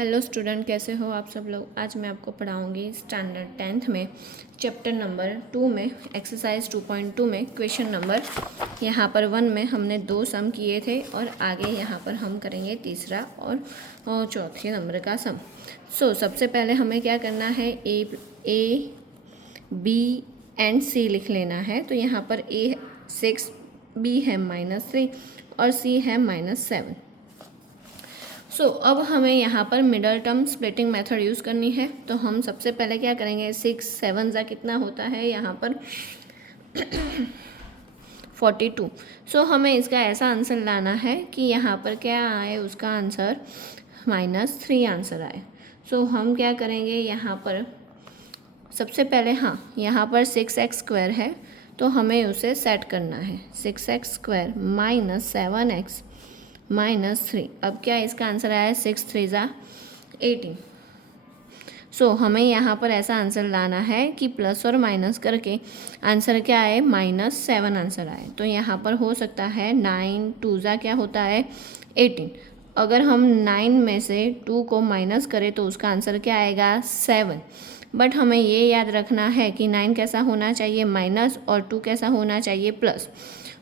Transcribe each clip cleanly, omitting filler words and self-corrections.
Hello student, कैसे हो आप सब लोग। आज मैं आपको पढ़ाऊंगी स्टैंडर्ड 10th में चैप्टर नंबर 2 में एक्सरसाइज 2.2 में क्वेश्चन नंबर यहाँ पर 1 में हमने 2 सम किए थे और आगे यहाँ पर हम करेंगे तीसरा और चौथे नंबर का सम। सबसे पहले हमें क्या करना है, ए बी एंड सी लिख लेना है। तो यहाँ पर ए 6, बी है -3 और सी है -7। अब हमें यहाँ पर middle term splitting method use करनी है। तो हम सबसे पहले क्या करेंगे, 6 7 जा कितना होता है यहाँ पर 42। हमें इसका ऐसा आंसर लाना है कि यहाँ पर क्या आए, उसका आंसर -3 आंसर आए। हम क्या करेंगे, यहाँ पर सबसे पहले यहाँ पर 6x² है तो हमें उसे सेट करना है। 6x² -7x -3। अब क्या इसका आंसर आया, 6 3 जा 18। हमें यहाँ पर ऐसा आंसर लाना है कि प्लस और माइनस करके आंसर क्या आए, -7 आंसर आए। तो यहाँ पर हो सकता है 9 2 जा क्या होता है 18। अगर हम 9 में से 2 को माइनस करें तो उसका आंसर क्या आएगा 7। बट हमें ये याद रखना है कि 9 कैसा होना चाहिए माइनस और 2 कैसा होना चाहिए प्लस।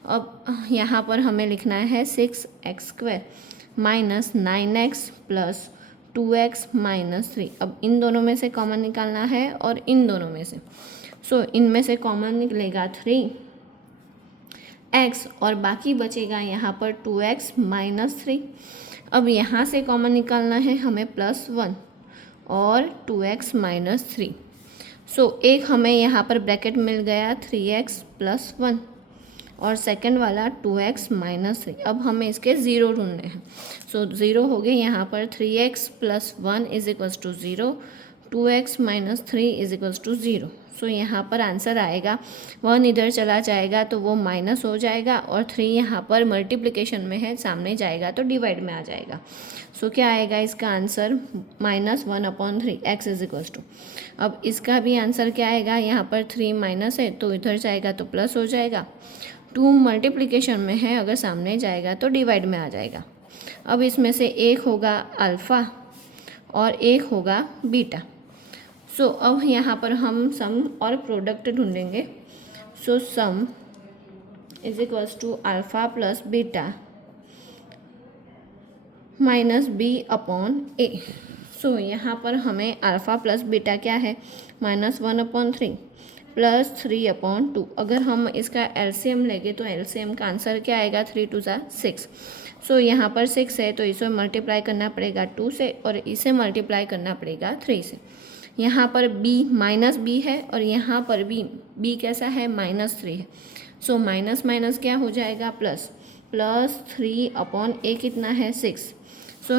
अब यहाँ पर हमें लिखना है 6x² -9x + 2x -3। अब इन दोनों में से कॉमन निकालना है और इन दोनों में से। इनमें से कॉमन निकलेगा 3x और बाकी बचेगा यहाँ पर 2x -3। अब यहाँ से कॉमन निकालना है हमें +1 और 2x -3। एक हमें यहाँ पर ब्रैकेट मिल गया 3x + 1 और सेकंड वाला 2x -3। अब हमें इसके ज़ीरो ढूंढने हैं। ज़ीरो हो गए यहाँ पर 3x + 1 = 0, 2x -3 = 0। यहाँ पर आंसर आएगा 1 इधर चला जाएगा तो वो माइनस हो जाएगा और 3 यहाँ पर मल्टीप्लिकेशन में है, सामने जाएगा तो डिवाइड में आ जाएगा। क्या आएगा इसका आंसर -1/3 x = अब इसका भी आंसर क्या आएगा, यहाँ पर 3 माइनस है तो इधर जाएगा तो प्लस हो जाएगा। 2 मल्टीप्लिकेशन में है, अगर सामने जाएगा तो डिवाइड में आ जाएगा। अब इसमें से एक होगा अल्फ़ा और एक होगा बीटा। अब यहाँ पर हम सम और प्रोडक्ट ढूंढेंगे। सम = अल्फ़ा + बीटा -b/a। यहाँ पर हमें अल्फ़ा + बीटा क्या है, -1/3 + 3/2। अगर हम इसका एलसीएम लेंगे तो एलसीएम का आंसर क्या आएगा, 3 2 जा 6। यहाँ पर 6 है तो इसे मल्टीप्लाई करना पड़ेगा 2 से और इसे मल्टीप्लाई करना पड़ेगा 3 से। यहाँ पर b है और यहाँ पर b कैसा है, -3 है। माइनस माइनस क्या हो जाएगा, प्लस 3/a कितना है 6।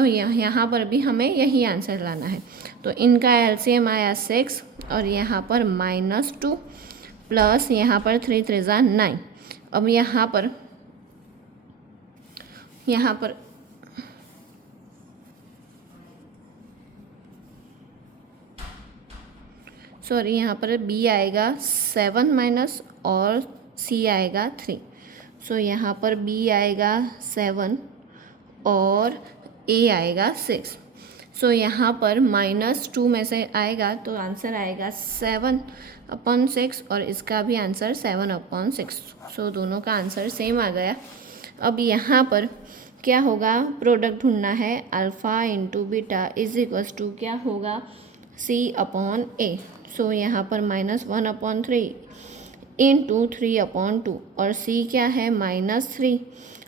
यहाँ पर भी हमें यही आंसर लाना है। तो इनका एलसीएम आया 6 और यहाँ पर -2 प्लस यहाँ पर 3 3 जा 9। अब यहाँ पर यहाँ पर b आएगा 7 माइनस और c आएगा 3। यहाँ पर b आएगा 7 और a आएगा 6। यहाँ पर -2 में से आएगा तो आंसर आएगा 7/6 और इसका भी आंसर 7/6। दोनों का आंसर सेम आ गया। अब यहाँ पर क्या होगा, प्रोडक्ट ढूंढना है। अल्फ़ा × बीटा = क्या होगा, c/a। यहाँ पर -1/3 × 3/2 और c क्या है -3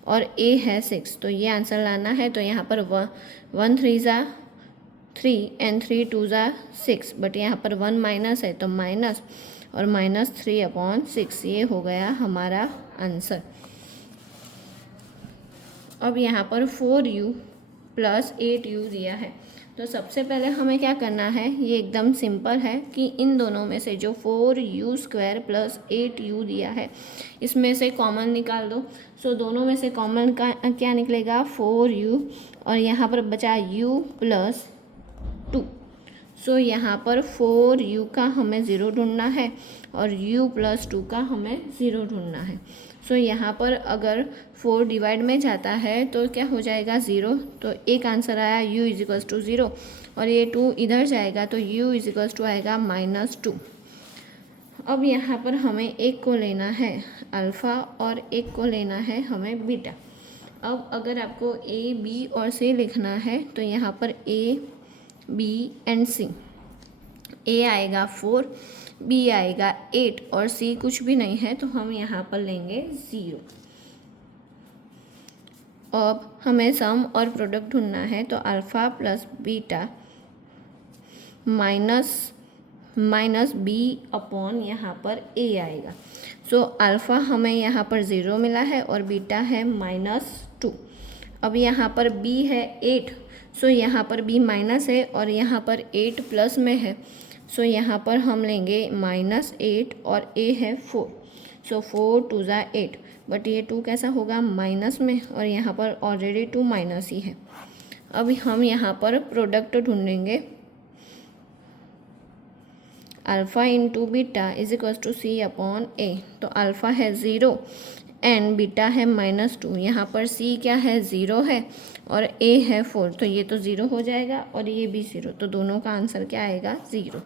और a है 6। तो ये आंसर लाना है। तो यहाँ पर 1 3 जा 3 and 3 2 जा 6, बट यहाँ पर 1 माइनस है तो माइनस और -3/6। ये हो गया हमारा आंसर। अब यहाँ पर 4u + 8u दिया है। तो सबसे पहले हमें क्या करना है, ये एकदम सिंपल है कि इन दोनों में से जो 4u² + 8u दिया है इसमें से कॉमन निकाल दो। दोनों में से कॉमन का क्या निकलेगा, 4u और यहाँ पर बचा u + 2। यहाँ पर 4u का हमें 0 ढूंढना है और u + 2 का हमें 0 ढूंढना है। सो यहाँ पर अगर 4 डिवाइड में जाता है तो क्या हो जाएगा 0, तो एक आंसर आया u इजिकल्स टू 0, और ये 2 इधर जाएगा तो u इजिकल्स टू आएगा -2। अब यहाँ पर हमें एक को लेना है अल्फ़ा और एक को लेना है हमें बीटा। अब अगर आपको a, b और c लिखना है तो यहाँ पर a, b and c। a आएगा 4, b आएगा 8 और c कुछ भी नहीं है तो हम यहाँ पर लेंगे 0। अब हमें सम और प्रोडक्ट ढूंढना है तो alpha plus beta minus B upon यहाँ पर a आएगा। सो अल्फ़ा हमें यहाँ पर 0 मिला है और बीटा है -2। अब यहाँ पर b है 8, सो यहाँ पर b माइनस है और यहाँ पर 8 प्लस में है, सो यहाँ पर हम लेंगे -8 और a है 4, सो 4 2 ज़ा 8, बट ये 2 कैसा होगा माइनस में और यहाँ पर ऑलरेडी 2 माइनस ही है। अब हम यहाँ पर प्रोडक्ट ढूंढेंगे alpha into beta is equals to c upon a। तो अल्फ़ा है 0 एंड बीटा है -2, यहाँ पर c क्या है 0 है और a है 4, तो ये तो 0 हो जाएगा और ये भी 0, तो दोनों का आंसर क्या आएगा 0।